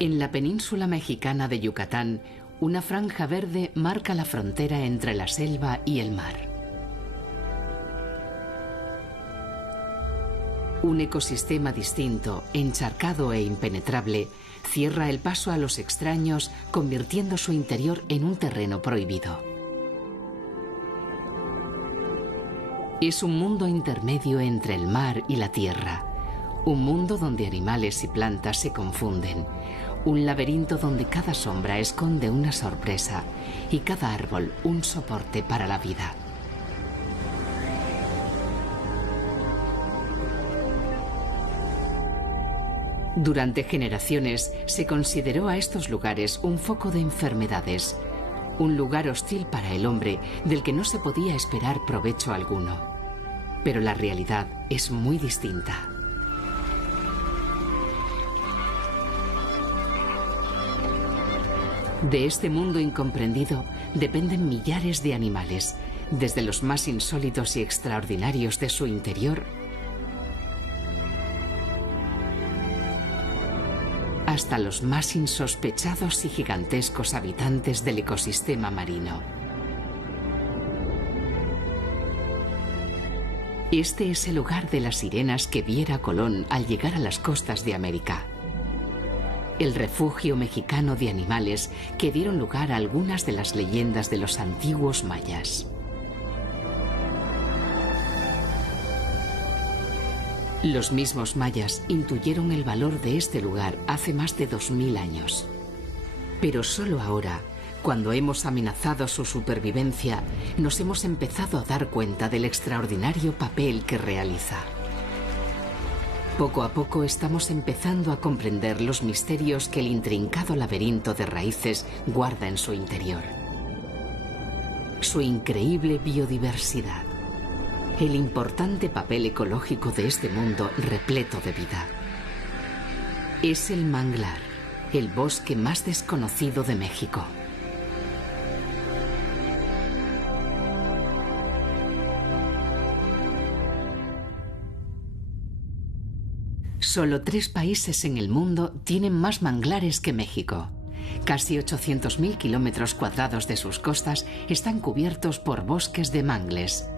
En la península mexicana de Yucatán, una franja verde marca la frontera entre la selva y el mar. Un ecosistema distinto, encharcado e impenetrable, cierra el paso a los extraños, convirtiendo su interior en un terreno prohibido. Es un mundo intermedio entre el mar y la tierra, un mundo donde animales y plantas se confunden, un laberinto donde cada sombra esconde una sorpresa y cada árbol un soporte para la vida. Durante generaciones se consideró a estos lugares un foco de enfermedades, un lugar hostil para el hombre del que no se podía esperar provecho alguno. Pero la realidad es muy distinta. De este mundo incomprendido dependen millares de animales, desde los más insólitos y extraordinarios de su interior hasta los más insospechados y gigantescos habitantes del ecosistema marino. Este es el hogar de las sirenas que viera Colón al llegar a las costas de América. El refugio mexicano de animales que dieron lugar a algunas de las leyendas de los antiguos mayas. Los mismos mayas intuyeron el valor de este lugar hace más de 2000 años. Pero solo ahora, cuando hemos amenazado su supervivencia, nos hemos empezado a dar cuenta del extraordinario papel que realiza. Poco a poco estamos empezando a comprender los misterios que el intrincado laberinto de raíces guarda en su interior. Su increíble biodiversidad. El importante papel ecológico de este mundo repleto de vida. Es el manglar, el bosque más desconocido de México. Solo 3 países en el mundo tienen más manglares que México. Casi 800.000 kilómetros cuadrados de sus costas están cubiertos por bosques de mangles.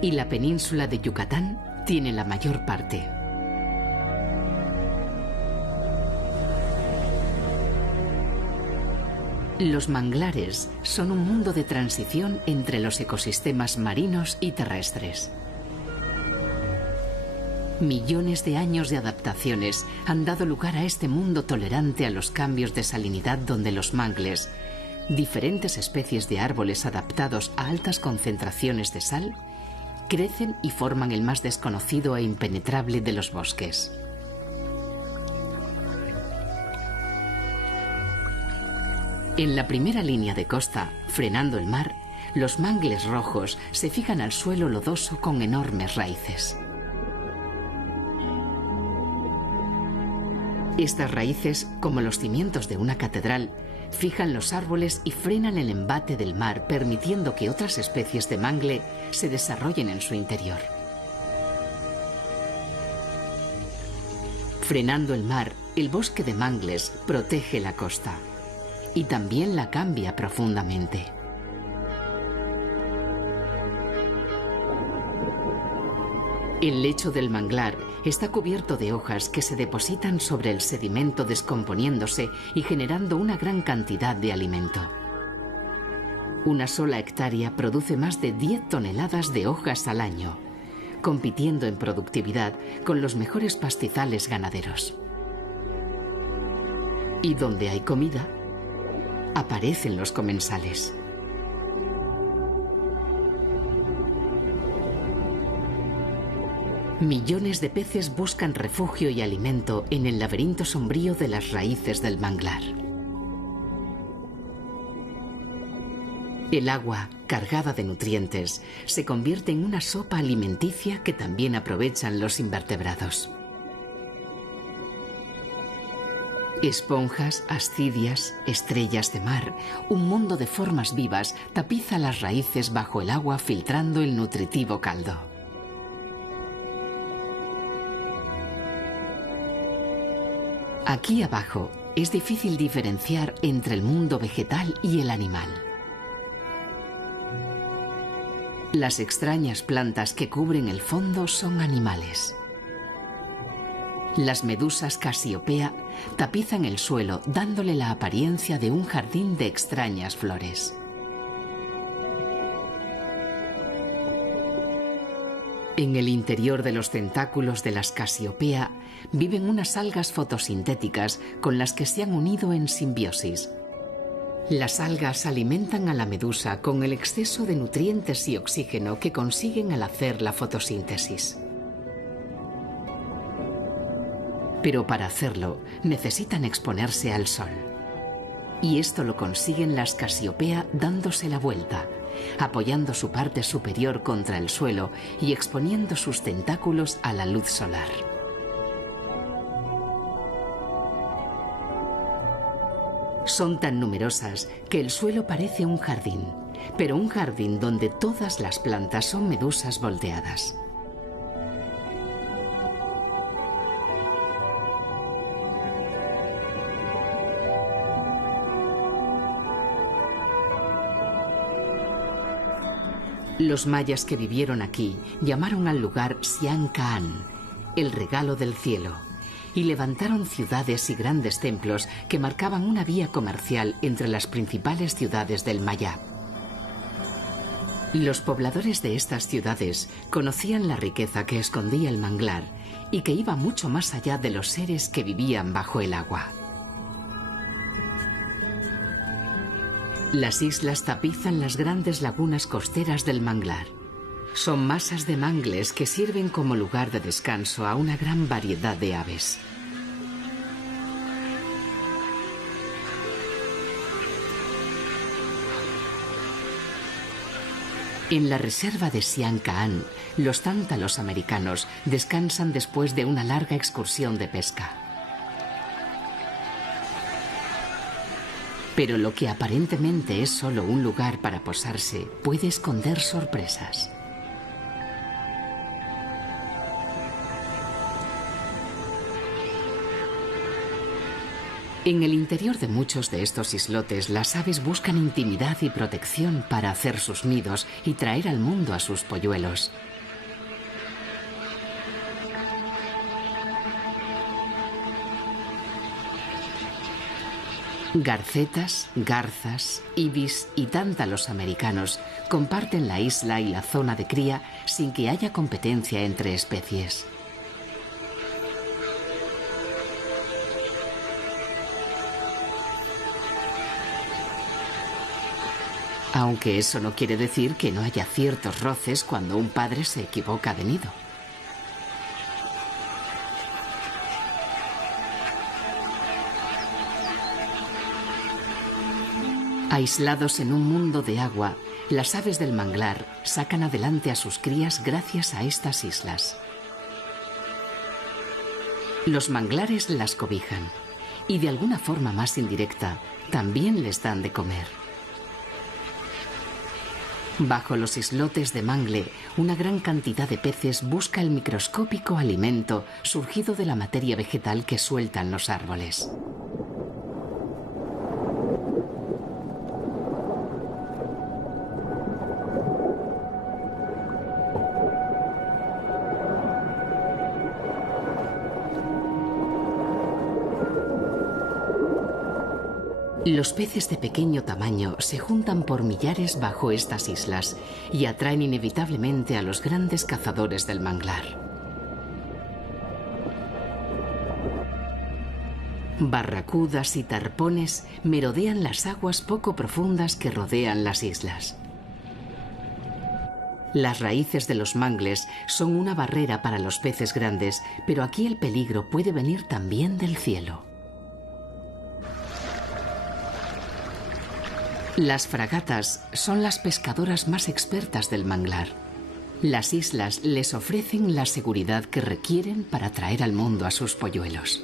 Y la península de Yucatán tiene la mayor parte. Los manglares son un mundo de transición entre los ecosistemas marinos y terrestres. Millones de años de adaptaciones han dado lugar a este mundo tolerante a los cambios de salinidad donde los mangles, diferentes especies de árboles adaptados a altas concentraciones de sal, crecen y forman el más desconocido e impenetrable de los bosques. En la primera línea de costa, frenando el mar, los mangles rojos se fijan al suelo lodoso con enormes raíces. Estas raíces, como los cimientos de una catedral, fijan los árboles y frenan el embate del mar, permitiendo que otras especies de mangle se desarrollen en su interior. Frenando el mar, el bosque de mangles protege la costa y también la cambia profundamente. El lecho del manglar está cubierto de hojas que se depositan sobre el sedimento descomponiéndose y generando una gran cantidad de alimento. Una sola hectárea produce más de 10 toneladas de hojas al año, compitiendo en productividad con los mejores pastizales ganaderos. Y donde hay comida, aparecen los comensales. Millones de peces buscan refugio y alimento en el laberinto sombrío de las raíces del manglar. El agua, cargada de nutrientes, se convierte en una sopa alimenticia que también aprovechan los invertebrados. Esponjas, ascidias, estrellas de mar, un mundo de formas vivas tapiza las raíces bajo el agua filtrando el nutritivo caldo. Aquí abajo, es difícil diferenciar entre el mundo vegetal y el animal. Las extrañas plantas que cubren el fondo son animales. Las medusas Casiopea tapizan el suelo, dándole la apariencia de un jardín de extrañas flores. En el interior de los tentáculos de las Casiopea viven unas algas fotosintéticas con las que se han unido en simbiosis. Las algas alimentan a la medusa con el exceso de nutrientes y oxígeno que consiguen al hacer la fotosíntesis. Pero para hacerlo necesitan exponerse al sol. Y esto lo consiguen las Casiopea dándose la vuelta, apoyando su parte superior contra el suelo y exponiendo sus tentáculos a la luz solar. Son tan numerosas que el suelo parece un jardín, pero un jardín donde todas las plantas son medusas volteadas. Los mayas que vivieron aquí llamaron al lugar Xian Kaan, el regalo del cielo, y levantaron ciudades y grandes templos que marcaban una vía comercial entre las principales ciudades del Maya. Los pobladores de estas ciudades conocían la riqueza que escondía el manglar y que iba mucho más allá de los seres que vivían bajo el agua. Las islas tapizan las grandes lagunas costeras del manglar. Son masas de mangles que sirven como lugar de descanso a una gran variedad de aves. En la reserva de Xian Kaan, los tántalos americanos descansan después de una larga excursión de pesca. Pero lo que aparentemente es solo un lugar para posarse puede esconder sorpresas. En el interior de muchos de estos islotes, las aves buscan intimidad y protección para hacer sus nidos y traer al mundo a sus polluelos. Garcetas, garzas, ibis y tántalos americanos comparten la isla y la zona de cría sin que haya competencia entre especies. Aunque eso no quiere decir que no haya ciertos roces cuando un padre se equivoca de nido. Aislados en un mundo de agua, las aves del manglar sacan adelante a sus crías gracias a estas islas. Los manglares las cobijan y de alguna forma más indirecta también les dan de comer. Bajo los islotes de mangle, una gran cantidad de peces busca el microscópico alimento surgido de la materia vegetal que sueltan los árboles. Los peces de pequeño tamaño se juntan por millares bajo estas islas y atraen inevitablemente a los grandes cazadores del manglar. Barracudas y tarpones merodean las aguas poco profundas que rodean las islas. Las raíces de los mangles son una barrera para los peces grandes, pero aquí el peligro puede venir también del cielo. Las fragatas son las pescadoras más expertas del manglar. Las islas les ofrecen la seguridad que requieren para traer al mundo a sus polluelos.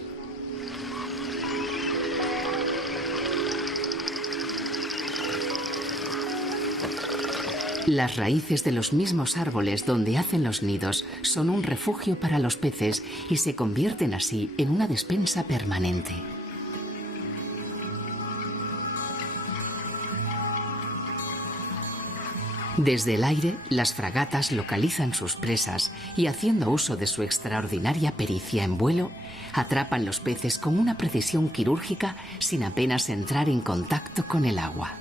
Las raíces de los mismos árboles donde hacen los nidos son un refugio para los peces y se convierten así en una despensa permanente. Desde el aire, las fragatas localizan sus presas y, haciendo uso de su extraordinaria pericia en vuelo, atrapan los peces con una precisión quirúrgica sin apenas entrar en contacto con el agua.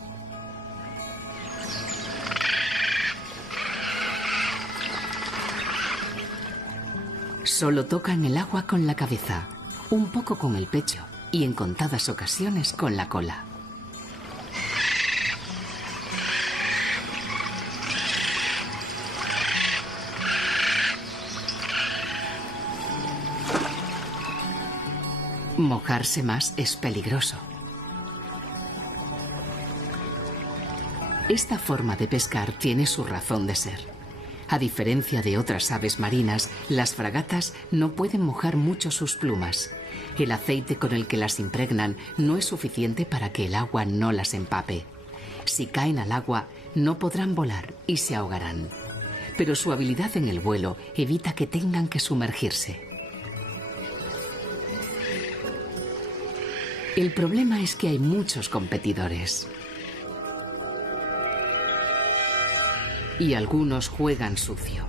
Solo tocan el agua con la cabeza, un poco con el pecho y en contadas ocasiones con la cola. Mojarse más es peligroso. Esta forma de pescar tiene su razón de ser. A diferencia de otras aves marinas, las fragatas no pueden mojar mucho sus plumas. El aceite con el que las impregnan no es suficiente para que el agua no las empape. Si caen al agua, no podrán volar y se ahogarán. Pero su habilidad en el vuelo evita que tengan que sumergirse. El problema es que hay muchos competidores. Y algunos juegan sucio.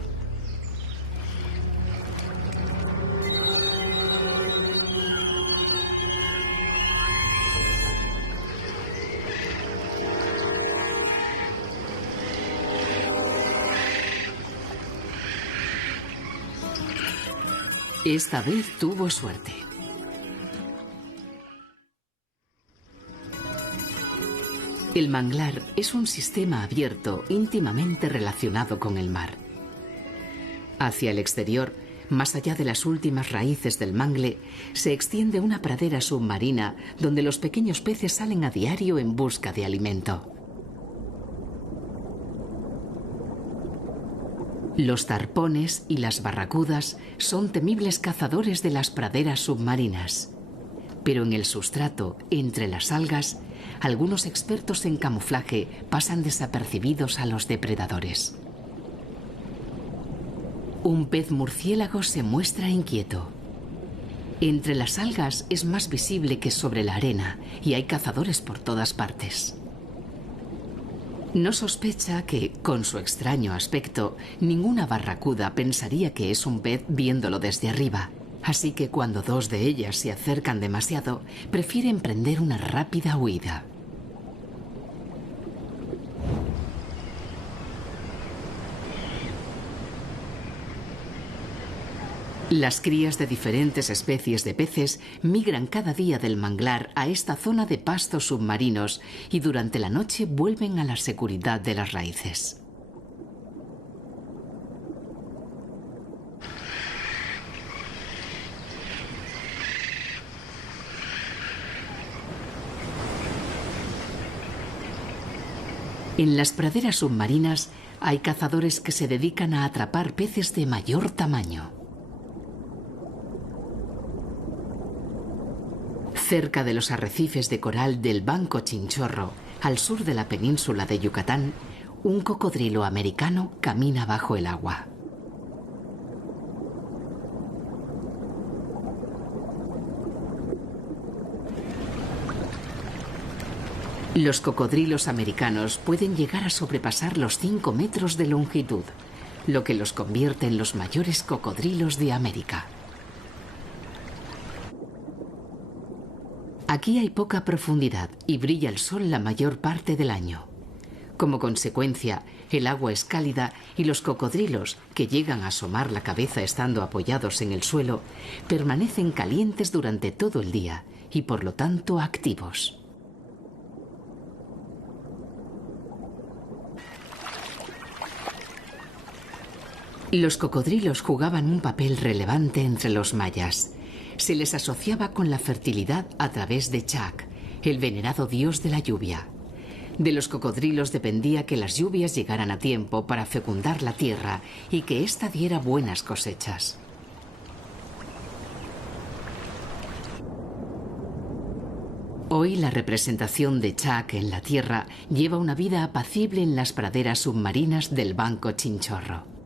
Esta vez tuvo suerte. El manglar es un sistema abierto íntimamente relacionado con el mar. Hacia el exterior, más allá de las últimas raíces del mangle, se extiende una pradera submarina donde los pequeños peces salen a diario en busca de alimento. Los tarpones y las barracudas son temibles cazadores de las praderas submarinas. Pero en el sustrato, entre las algas, algunos expertos en camuflaje pasan desapercibidos a los depredadores. Un pez murciélago se muestra inquieto. Entre las algas es más visible que sobre la arena y hay cazadores por todas partes. No sospecha que, con su extraño aspecto, ninguna barracuda pensaría que es un pez viéndolo desde arriba. Así que cuando dos de ellas se acercan demasiado, prefiere emprender una rápida huida. Las crías de diferentes especies de peces migran cada día del manglar a esta zona de pastos submarinos y durante la noche vuelven a la seguridad de las raíces. En las praderas submarinas hay cazadores que se dedican a atrapar peces de mayor tamaño. Cerca de los arrecifes de coral del Banco Chinchorro, al sur de la península de Yucatán, un cocodrilo americano camina bajo el agua. Los cocodrilos americanos pueden llegar a sobrepasar los 5 metros de longitud, lo que los convierte en los mayores cocodrilos de América. Aquí hay poca profundidad y brilla el sol la mayor parte del año. Como consecuencia, el agua es cálida y los cocodrilos, que llegan a asomar la cabeza estando apoyados en el suelo, permanecen calientes durante todo el día y por lo tanto activos. Los cocodrilos jugaban un papel relevante entre los mayas. Se les asociaba con la fertilidad a través de Chac, el venerado dios de la lluvia. De los cocodrilos dependía que las lluvias llegaran a tiempo para fecundar la tierra y que ésta diera buenas cosechas. Hoy la representación de Chac en la tierra lleva una vida apacible en las praderas submarinas del Banco Chinchorro.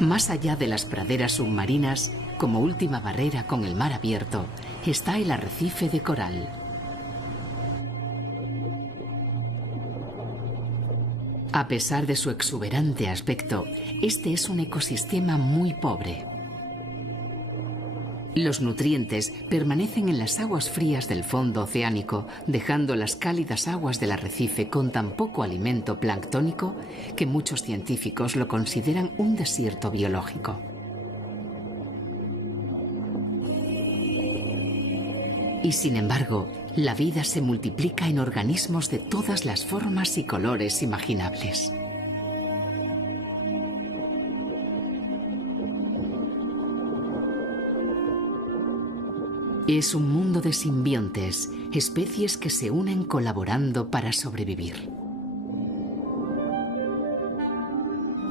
Más allá de las praderas submarinas, como última barrera con el mar abierto, está el arrecife de coral. A pesar de su exuberante aspecto, este es un ecosistema muy pobre. Los nutrientes permanecen en las aguas frías del fondo oceánico, dejando las cálidas aguas del arrecife con tan poco alimento planctónico que muchos científicos lo consideran un desierto biológico. Y sin embargo, la vida se multiplica en organismos de todas las formas y colores imaginables. Es un mundo de simbiontes, especies que se unen colaborando para sobrevivir.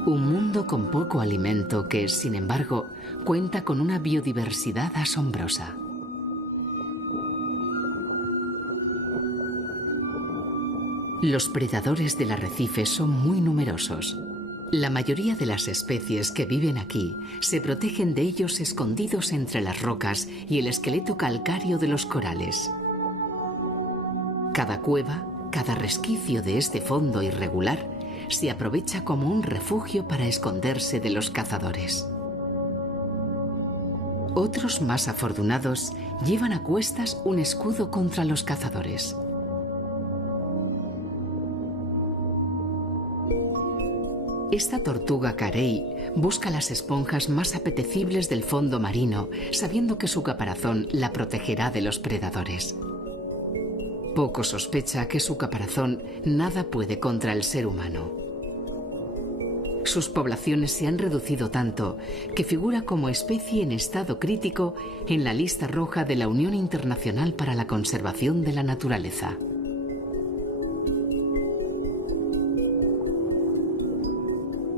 Un mundo con poco alimento que, sin embargo, cuenta con una biodiversidad asombrosa. Los predadores del arrecife son muy numerosos. La mayoría de las especies que viven aquí se protegen de ellos escondidos entre las rocas y el esqueleto calcáreo de los corales. Cada cueva, cada resquicio de este fondo irregular, se aprovecha como un refugio para esconderse de los cazadores. Otros más afortunados llevan a cuestas un escudo contra los cazadores. Esta tortuga carey busca las esponjas más apetecibles del fondo marino, sabiendo que su caparazón la protegerá de los predadores. Poco sospecha que su caparazón nada puede contra el ser humano. Sus poblaciones se han reducido tanto que figura como especie en estado crítico en la lista roja de la Unión Internacional para la Conservación de la Naturaleza.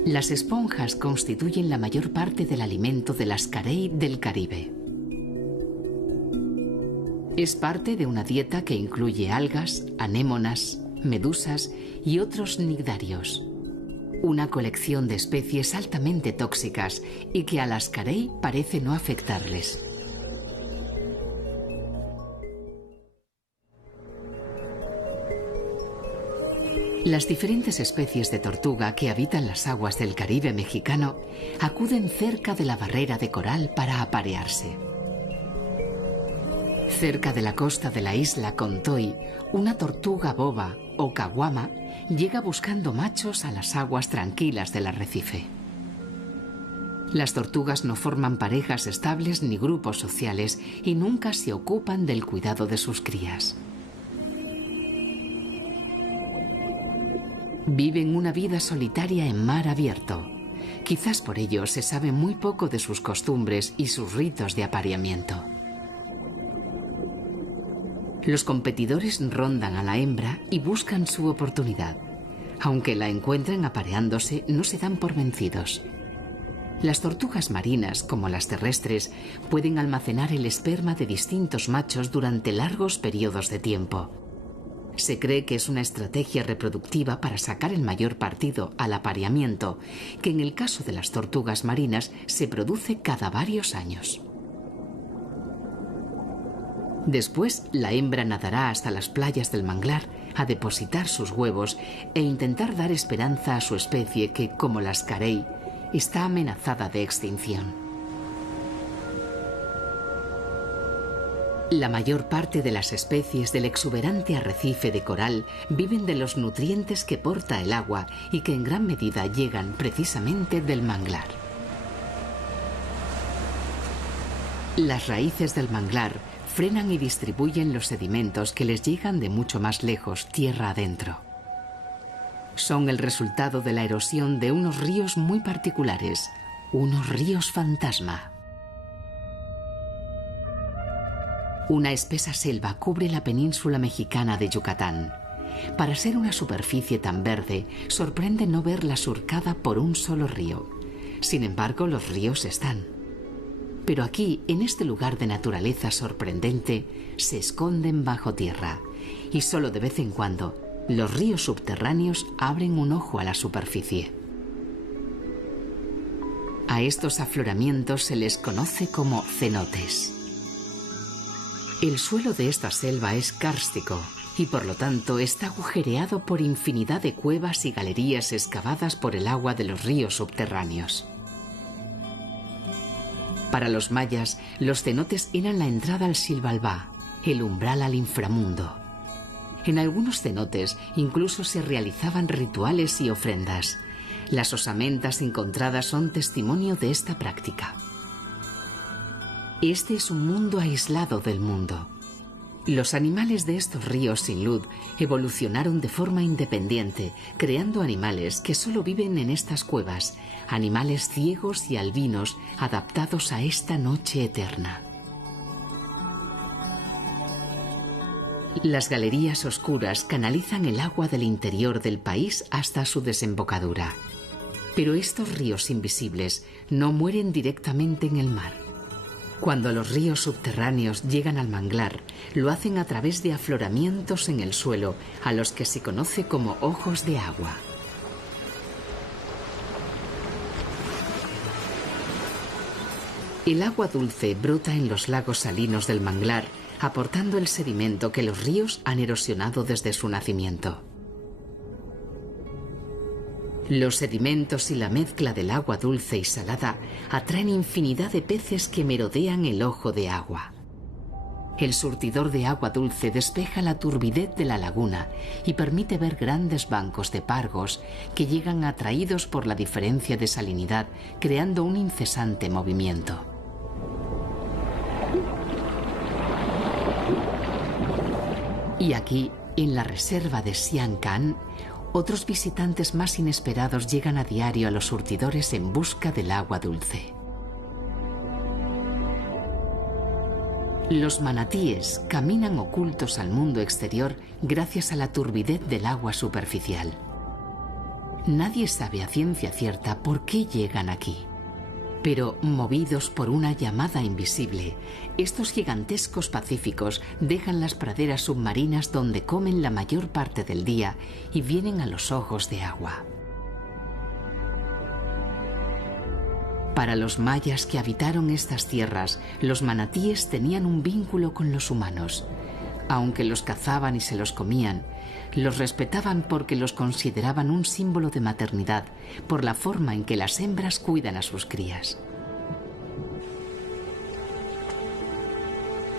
Las esponjas constituyen la mayor parte del alimento de las carey del Caribe. Es parte de una dieta que incluye algas, anémonas, medusas y otros cnidarios. Una colección de especies altamente tóxicas y que a las carey parece no afectarles. Las diferentes especies de tortuga que habitan las aguas del Caribe mexicano acuden cerca de la barrera de coral para aparearse. Cerca de la costa de la isla Contoy, una tortuga boba o caguama llega buscando machos a las aguas tranquilas del arrecife. Las tortugas no forman parejas estables ni grupos sociales y nunca se ocupan del cuidado de sus crías. Viven una vida solitaria en mar abierto. Quizás por ello se sabe muy poco de sus costumbres y sus ritos de apareamiento. Los competidores rondan a la hembra y buscan su oportunidad. Aunque la encuentren apareándose, no se dan por vencidos. Las tortugas marinas, como las terrestres, pueden almacenar el esperma de distintos machos durante largos periodos de tiempo. Se cree que es una estrategia reproductiva para sacar el mayor partido al apareamiento, que en el caso de las tortugas marinas se produce cada varios años. Después, la hembra nadará hasta las playas del manglar a depositar sus huevos e intentar dar esperanza a su especie que, como las carey, está amenazada de extinción. La mayor parte de las especies del exuberante arrecife de coral viven de los nutrientes que porta el agua y que en gran medida llegan precisamente del manglar. Las raíces del manglar frenan y distribuyen los sedimentos que les llegan de mucho más lejos, tierra adentro. Son el resultado de la erosión de unos ríos muy particulares, unos ríos fantasma. Una espesa selva cubre la península mexicana de Yucatán. Para ser una superficie tan verde, sorprende no verla surcada por un solo río. Sin embargo, los ríos están. Pero aquí, en este lugar de naturaleza sorprendente, se esconden bajo tierra. Y solo de vez en cuando, los ríos subterráneos abren un ojo a la superficie. A estos afloramientos se les conoce como cenotes. El suelo de esta selva es kárstico y por lo tanto está agujereado por infinidad de cuevas y galerías excavadas por el agua de los ríos subterráneos. Para los mayas, los cenotes eran la entrada al Xibalbá, el umbral al inframundo. En algunos cenotes incluso se realizaban rituales y ofrendas. Las osamentas encontradas son testimonio de esta práctica. Este es un mundo aislado del mundo. Los animales de estos ríos sin luz evolucionaron de forma independiente, creando animales que solo viven en estas cuevas, animales ciegos y albinos adaptados a esta noche eterna. Las galerías oscuras canalizan el agua del interior del país hasta su desembocadura. Pero estos ríos invisibles no mueren directamente en el mar. Cuando los ríos subterráneos llegan al manglar, lo hacen a través de afloramientos en el suelo, a los que se conoce como ojos de agua. El agua dulce brota en los lagos salinos del manglar, aportando el sedimento que los ríos han erosionado desde su nacimiento. Los sedimentos y la mezcla del agua dulce y salada atraen infinidad de peces que merodean el ojo de agua. El surtidor de agua dulce despeja la turbidez de la laguna y permite ver grandes bancos de pargos que llegan atraídos por la diferencia de salinidad, creando un incesante movimiento. Y aquí, en la reserva de Sian Ka'an, otros visitantes más inesperados llegan a diario a los surtidores en busca del agua dulce. Los manatíes caminan ocultos al mundo exterior gracias a la turbidez del agua superficial. Nadie sabe a ciencia cierta por qué llegan aquí. Pero, movidos por una llamada invisible, estos gigantescos pacíficos dejan las praderas submarinas donde comen la mayor parte del día y vienen a los ojos de agua. Para los mayas que habitaron estas tierras, los manatíes tenían un vínculo con los humanos. Aunque los cazaban y se los comían, los respetaban porque los consideraban un símbolo de maternidad, por la forma en que las hembras cuidan a sus crías.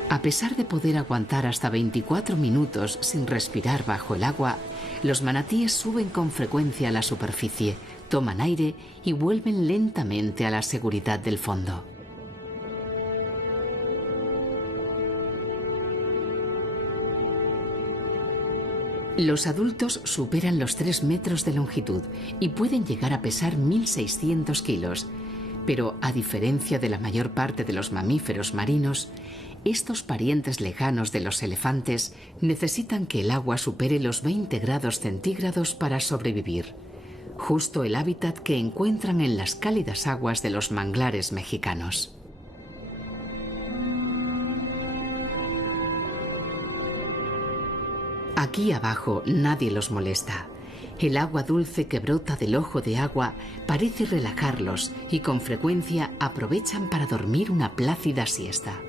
A pesar de poder aguantar hasta 24 minutos sin respirar bajo el agua, los manatíes suben con frecuencia a la superficie, toman aire y vuelven lentamente a la seguridad del fondo. Los adultos superan los 3 metros de longitud y pueden llegar a pesar 1.600 kilos, pero a diferencia de la mayor parte de los mamíferos marinos, estos parientes lejanos de los elefantes necesitan que el agua supere los 20 grados centígrados para sobrevivir, justo el hábitat que encuentran en las cálidas aguas de los manglares mexicanos. Aquí abajo nadie los molesta. El agua dulce que brota del ojo de agua parece relajarlos y con frecuencia aprovechan para dormir una plácida siesta.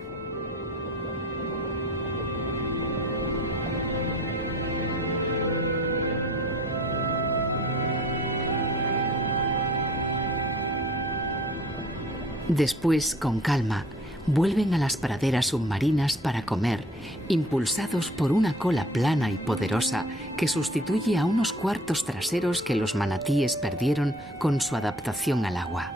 Después, con calma, vuelven a las praderas submarinas para comer, impulsados por una cola plana y poderosa que sustituye a unos cuartos traseros que los manatíes perdieron con su adaptación al agua.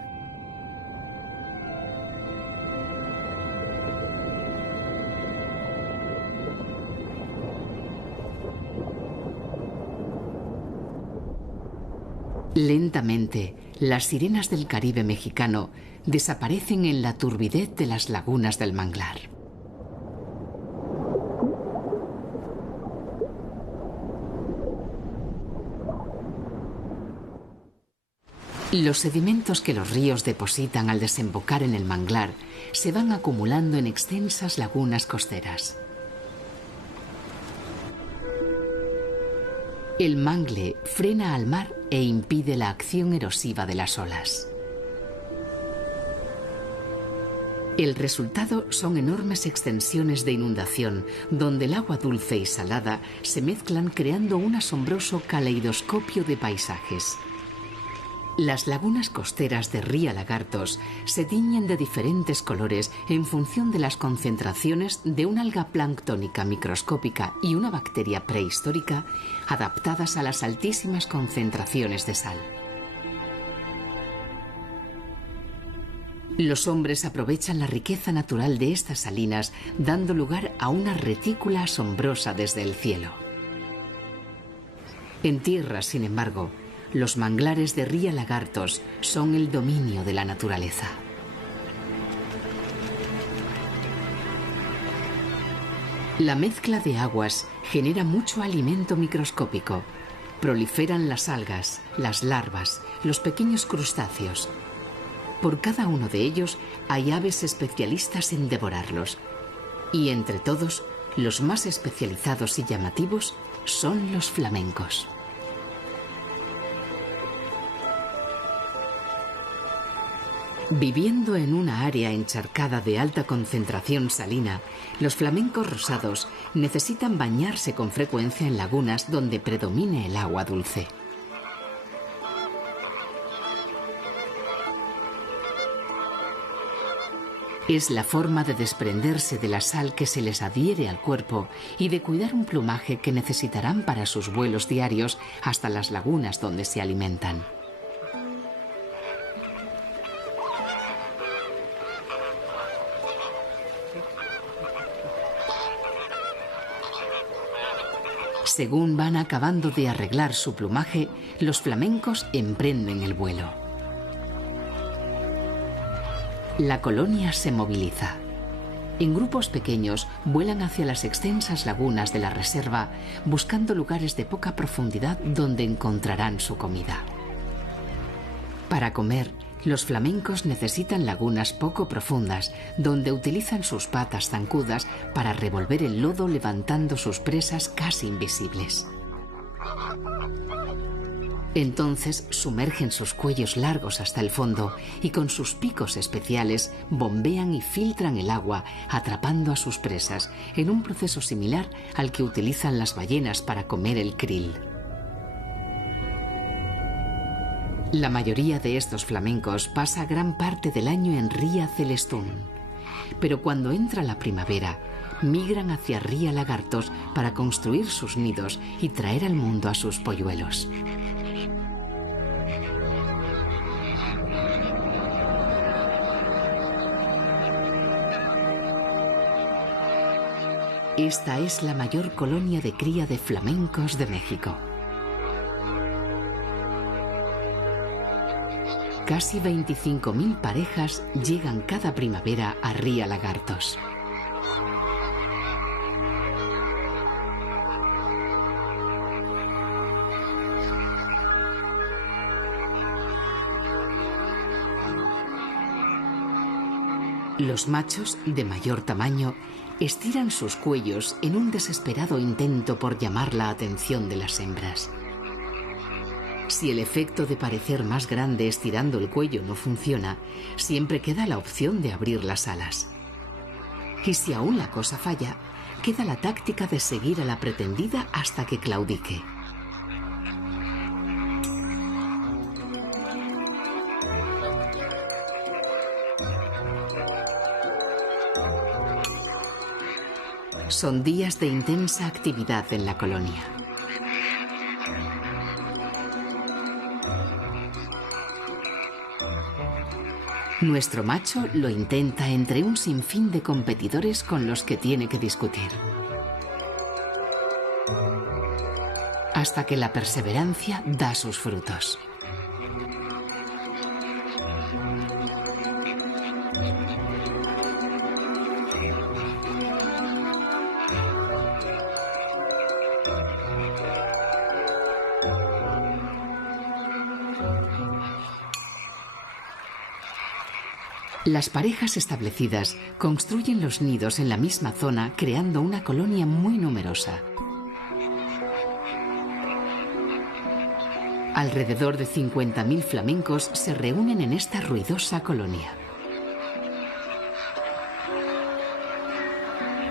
Lentamente, las sirenas del Caribe mexicano desaparecen en la turbidez de las lagunas del manglar. Los sedimentos que los ríos depositan al desembocar en el manglar se van acumulando en extensas lagunas costeras. El mangle frena al mar e impide la acción erosiva de las olas. El resultado son enormes extensiones de inundación, donde el agua dulce y salada se mezclan creando un asombroso caleidoscopio de paisajes. Las lagunas costeras de Ría Lagartos se tiñen de diferentes colores en función de las concentraciones de una alga planctónica microscópica y una bacteria prehistórica adaptadas a las altísimas concentraciones de sal. Los hombres aprovechan la riqueza natural de estas salinas, dando lugar a una retícula asombrosa desde el cielo. En tierra, sin embargo, los manglares de Ría Lagartos son el dominio de la naturaleza. La mezcla de aguas genera mucho alimento microscópico. Proliferan las algas, las larvas, los pequeños crustáceos. Por cada uno de ellos hay aves especialistas en devorarlos. Y entre todos, los más especializados y llamativos son los flamencos. Viviendo en una área encharcada de alta concentración salina, los flamencos rosados necesitan bañarse con frecuencia en lagunas donde predomine el agua dulce. Es la forma de desprenderse de la sal que se les adhiere al cuerpo y de cuidar un plumaje que necesitarán para sus vuelos diarios hasta las lagunas donde se alimentan. Según van acabando de arreglar su plumaje, los flamencos emprenden el vuelo. La colonia se moviliza. En grupos pequeños vuelan hacia las extensas lagunas de la reserva, buscando lugares de poca profundidad donde encontrarán su comida. Para comer, los flamencos necesitan lagunas poco profundas, donde utilizan sus patas zancudas para revolver el lodo levantando sus presas casi invisibles. Entonces sumergen sus cuellos largos hasta el fondo y con sus picos especiales bombean y filtran el agua, atrapando a sus presas, en un proceso similar al que utilizan las ballenas para comer el krill. La mayoría de estos flamencos pasa gran parte del año en Ría Celestún, pero cuando entra la primavera, migran hacia Ría Lagartos para construir sus nidos y traer al mundo a sus polluelos. Esta es la mayor colonia de cría de flamencos de México. Casi 25.000 parejas llegan cada primavera a Ría Lagartos. Los machos, de mayor tamaño, estiran sus cuellos en un desesperado intento por llamar la atención de las hembras. Si el efecto de parecer más grande estirando el cuello no funciona, siempre queda la opción de abrir las alas. Y si aún la cosa falla, queda la táctica de seguir a la pretendida hasta que claudique. Son días de intensa actividad en la colonia. Nuestro macho lo intenta entre un sinfín de competidores con los que tiene que discutir. Hasta que la perseverancia da sus frutos. Las parejas establecidas construyen los nidos en la misma zona, creando una colonia muy numerosa. Alrededor de 50.000 flamencos se reúnen en esta ruidosa colonia.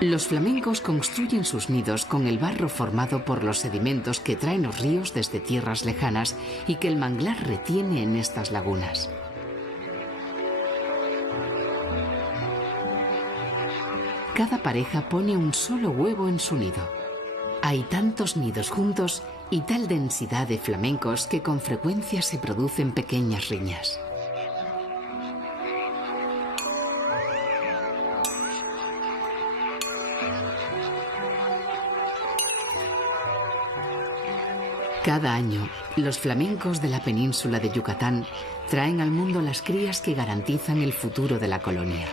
Los flamencos construyen sus nidos con el barro formado por los sedimentos que traen los ríos desde tierras lejanas y que el manglar retiene en estas lagunas. Cada pareja pone un solo huevo en su nido. Hay tantos nidos juntos y tal densidad de flamencos que con frecuencia se producen pequeñas riñas. Cada año, los flamencos de la península de Yucatán traen al mundo las crías que garantizan el futuro de la colonia.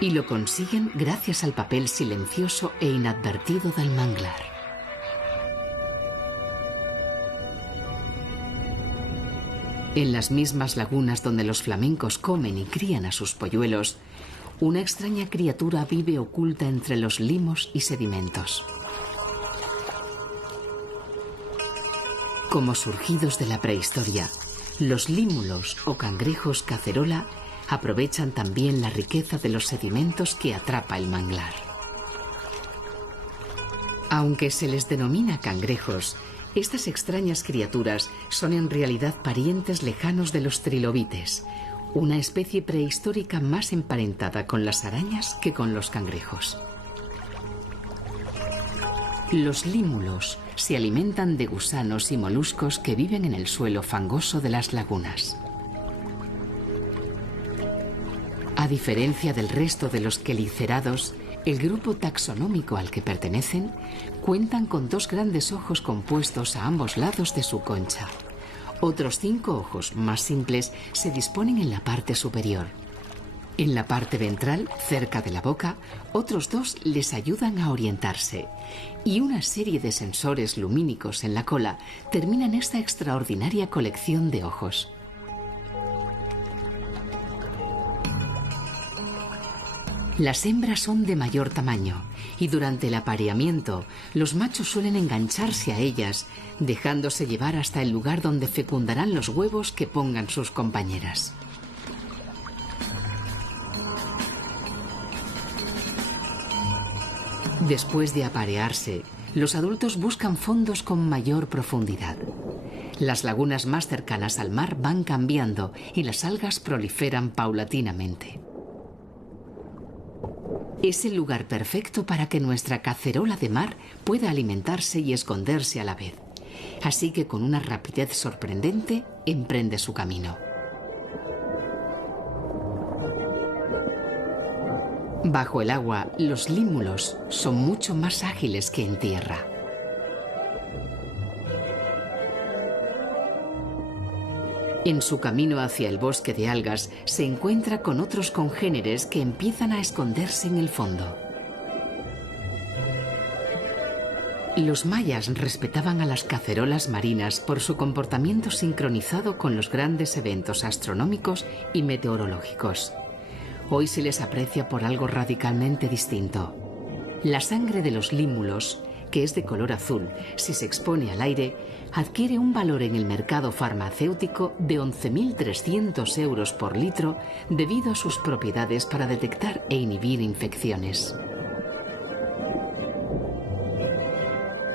Y lo consiguen gracias al papel silencioso e inadvertido del manglar. En las mismas lagunas donde los flamencos comen y crían a sus polluelos, una extraña criatura vive oculta entre los limos y sedimentos. Como surgidos de la prehistoria, los límulos o cangrejos cacerola aprovechan también la riqueza de los sedimentos que atrapa el manglar. Aunque se les denomina cangrejos, estas extrañas criaturas son en realidad parientes lejanos de los trilobites, una especie prehistórica más emparentada con las arañas que con los cangrejos. Los límulos se alimentan de gusanos y moluscos que viven en el suelo fangoso de las lagunas. A diferencia del resto de los quelicerados, el grupo taxonómico al que pertenecen cuentan con 2 grandes ojos compuestos a ambos lados de su concha. Otros 5 ojos más simples se disponen en la parte superior. En la parte ventral, cerca de la boca, otros 2 les ayudan a orientarse. Y una serie de sensores lumínicos en la cola terminan esta extraordinaria colección de ojos. Las hembras son de mayor tamaño y durante el apareamiento los machos suelen engancharse a ellas, dejándose llevar hasta el lugar donde fecundarán los huevos que pongan sus compañeras. Después de aparearse, los adultos buscan fondos con mayor profundidad. Las lagunas más cercanas al mar van cambiando y las algas proliferan paulatinamente. Es el lugar perfecto para que nuestra cacerola de mar pueda alimentarse y esconderse a la vez. Así que con una rapidez sorprendente emprende su camino. Bajo el agua, los límulos son mucho más ágiles que en tierra. En su camino hacia el bosque de algas se encuentra con otros congéneres que empiezan a esconderse en el fondo. Los mayas respetaban a las cacerolas marinas por su comportamiento sincronizado con los grandes eventos astronómicos y meteorológicos. Hoy se les aprecia por algo radicalmente distinto. La sangre de los límulos, que es de color azul, si se expone al aire, adquiere un valor en el mercado farmacéutico de 11.300 euros por litro debido a sus propiedades para detectar e inhibir infecciones.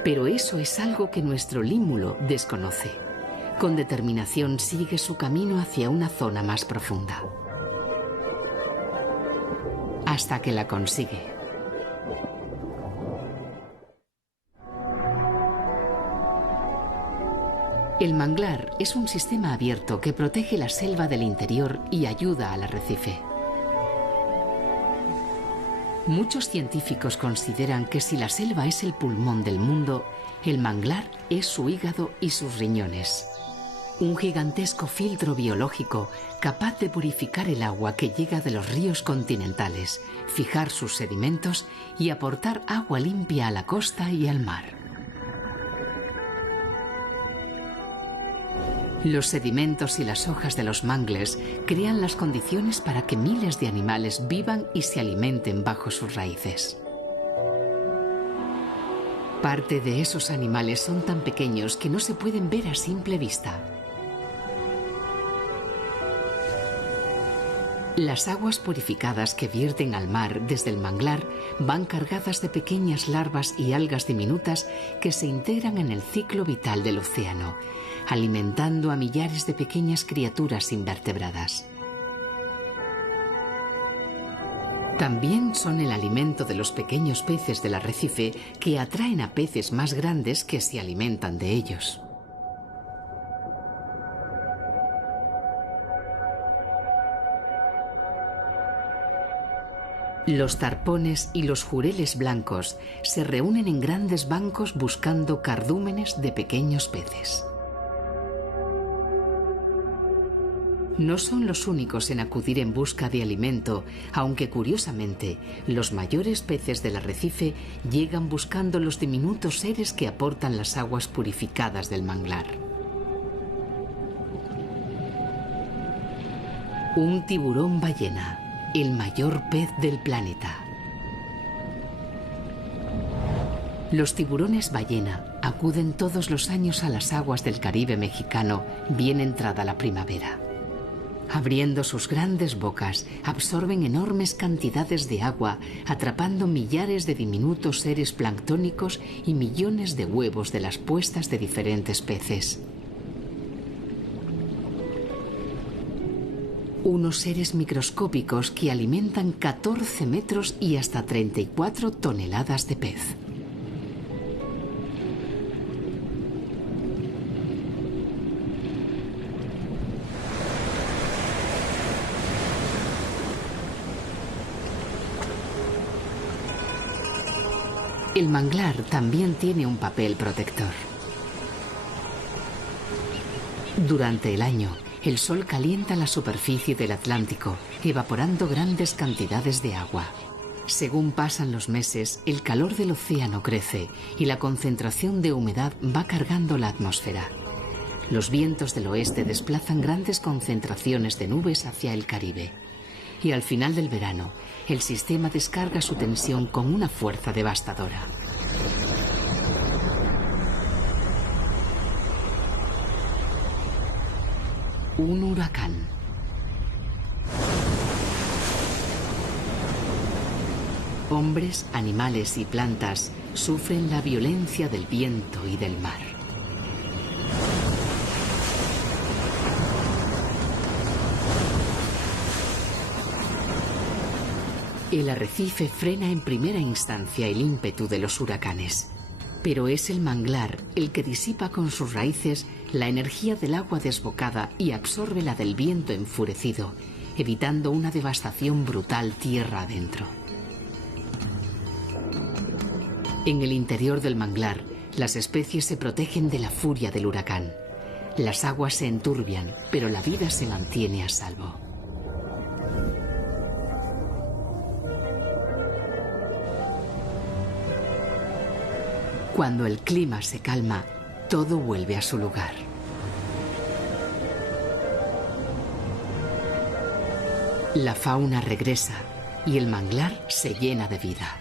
Pero eso es algo que nuestro límulo desconoce. Con determinación sigue su camino hacia una zona más profunda. Hasta que la consigue. El manglar es un sistema abierto que protege la selva del interior y ayuda al arrecife. Muchos científicos consideran que si la selva es el pulmón del mundo, el manglar es su hígado y sus riñones. Un gigantesco filtro biológico capaz de purificar el agua que llega de los ríos continentales, fijar sus sedimentos y aportar agua limpia a la costa y al mar. Los sedimentos y las hojas de los mangles crean las condiciones para que miles de animales vivan y se alimenten bajo sus raíces. Parte de esos animales son tan pequeños que no se pueden ver a simple vista. Las aguas purificadas que vierten al mar desde el manglar van cargadas de pequeñas larvas y algas diminutas que se integran en el ciclo vital del océano, alimentando a millares de pequeñas criaturas invertebradas. También son el alimento de los pequeños peces del arrecife que atraen a peces más grandes que se alimentan de ellos. Los tarpones y los jureles blancos se reúnen en grandes bancos buscando cardúmenes de pequeños peces. No son los únicos en acudir en busca de alimento, aunque curiosamente, los mayores peces del arrecife llegan buscando los diminutos seres que aportan las aguas purificadas del manglar. Un tiburón ballena, el mayor pez del planeta. Los tiburones ballena acuden todos los años a las aguas del Caribe mexicano, bien entrada la primavera. Abriendo sus grandes bocas, absorben enormes cantidades de agua, atrapando millares de diminutos seres planctónicos y millones de huevos de las puestas de diferentes peces. Unos seres microscópicos que alimentan 14 metros y hasta 34 toneladas de pez. El manglar también tiene un papel protector. Durante el año, el sol calienta la superficie del Atlántico, evaporando grandes cantidades de agua. Según pasan los meses, el calor del océano crece y la concentración de humedad va cargando la atmósfera. Los vientos del oeste desplazan grandes concentraciones de nubes hacia el Caribe. Y al final del verano, el sistema descarga su tensión con una fuerza devastadora. Un huracán. Hombres, animales y plantas sufren la violencia del viento y del mar. El arrecife frena en primera instancia el ímpetu de los huracanes, pero es el manglar el que disipa con sus raíces la energía del agua desbocada y absorbe la del viento enfurecido, evitando una devastación brutal tierra adentro. En el interior del manglar, las especies se protegen de la furia del huracán. Las aguas se enturbian, pero la vida se mantiene a salvo. Cuando el clima se calma, todo vuelve a su lugar. La fauna regresa y el manglar se llena de vida.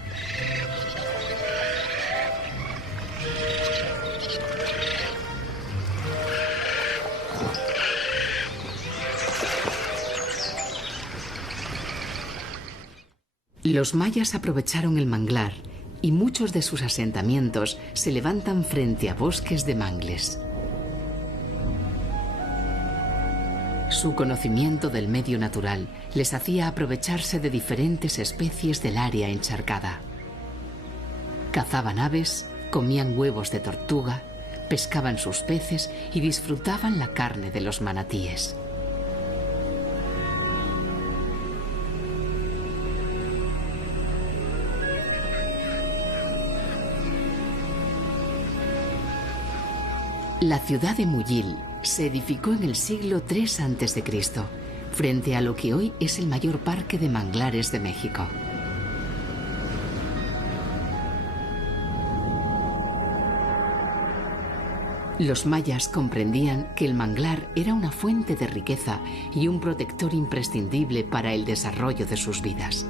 Los mayas aprovecharon el manglar y muchos de sus asentamientos se levantan frente a bosques de mangles. Su conocimiento del medio natural les hacía aprovecharse de diferentes especies del área encharcada. Cazaban aves, comían huevos de tortuga, pescaban sus peces y disfrutaban la carne de los manatíes. La ciudad de Muyil se edificó en el siglo III a.C., frente a lo que hoy es el mayor parque de manglares de México. Los mayas comprendían que el manglar era una fuente de riqueza y un protector imprescindible para el desarrollo de sus vidas.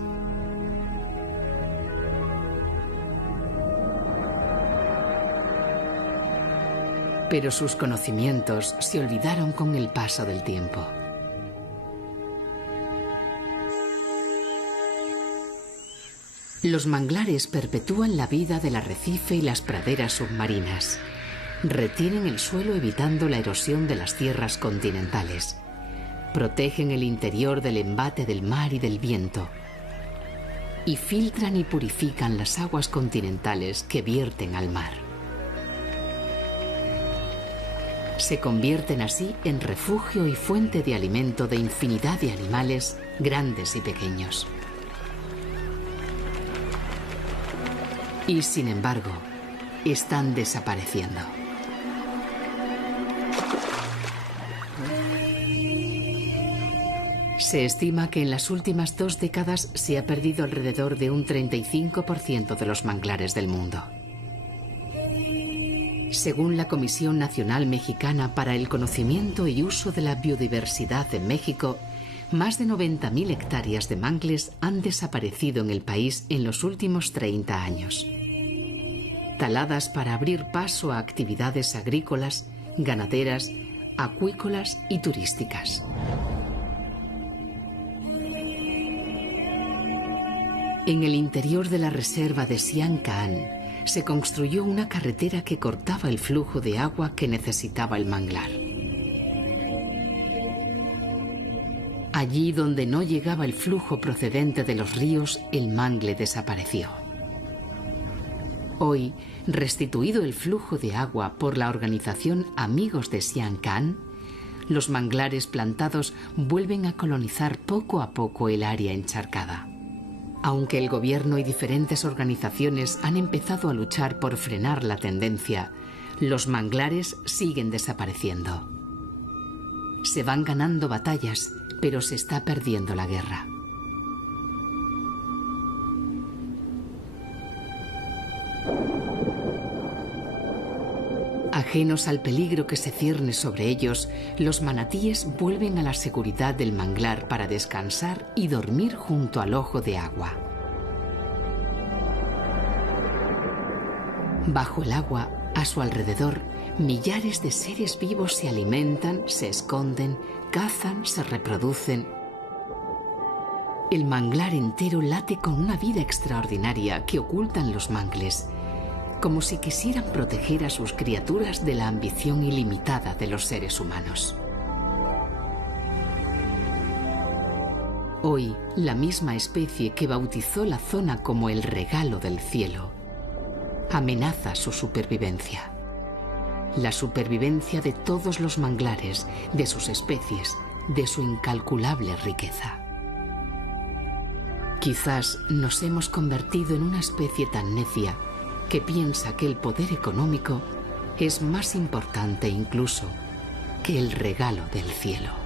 Pero sus conocimientos se olvidaron con el paso del tiempo. Los manglares perpetúan la vida del arrecife y las praderas submarinas. Retienen el suelo evitando la erosión de las tierras continentales. Protegen el interior del embate del mar y del viento. Y filtran y purifican las aguas continentales que vierten al mar. Se convierten así en refugio y fuente de alimento de infinidad de animales, grandes y pequeños. Y sin embargo, están desapareciendo. Se estima que en las últimas 2 décadas se ha perdido alrededor de un 35% de los manglares del mundo. Según la Comisión Nacional Mexicana para el Conocimiento y Uso de la Biodiversidad en México, más de 90.000 hectáreas de mangles han desaparecido en el país en los últimos 30 años. Taladas para abrir paso a actividades agrícolas, ganaderas, acuícolas y turísticas. En el interior de la reserva de Sian-Caan se construyó una carretera que cortaba el flujo de agua que necesitaba el manglar. Allí donde no llegaba el flujo procedente de los ríos, el mangle desapareció. Hoy, restituido el flujo de agua por la organización Amigos de Sian-Caan, los manglares plantados vuelven a colonizar poco a poco el área encharcada. Aunque el gobierno y diferentes organizaciones han empezado a luchar por frenar la tendencia, los manglares siguen desapareciendo. Se van ganando batallas, pero se está perdiendo la guerra. Ajenos al peligro que se cierne sobre ellos, los manatíes vuelven a la seguridad del manglar para descansar y dormir junto al ojo de agua. Bajo el agua, a su alrededor, millares de seres vivos se alimentan, se esconden, cazan, se reproducen. El manglar entero late con una vida extraordinaria que ocultan los mangles, como si quisieran proteger a sus criaturas de la ambición ilimitada de los seres humanos. Hoy, la misma especie que bautizó la zona como el regalo del cielo, amenaza su supervivencia. La supervivencia de todos los manglares, de sus especies, de su incalculable riqueza. Quizás nos hemos convertido en una especie tan necia que piensa que el poder económico es más importante incluso que el regalo del cielo.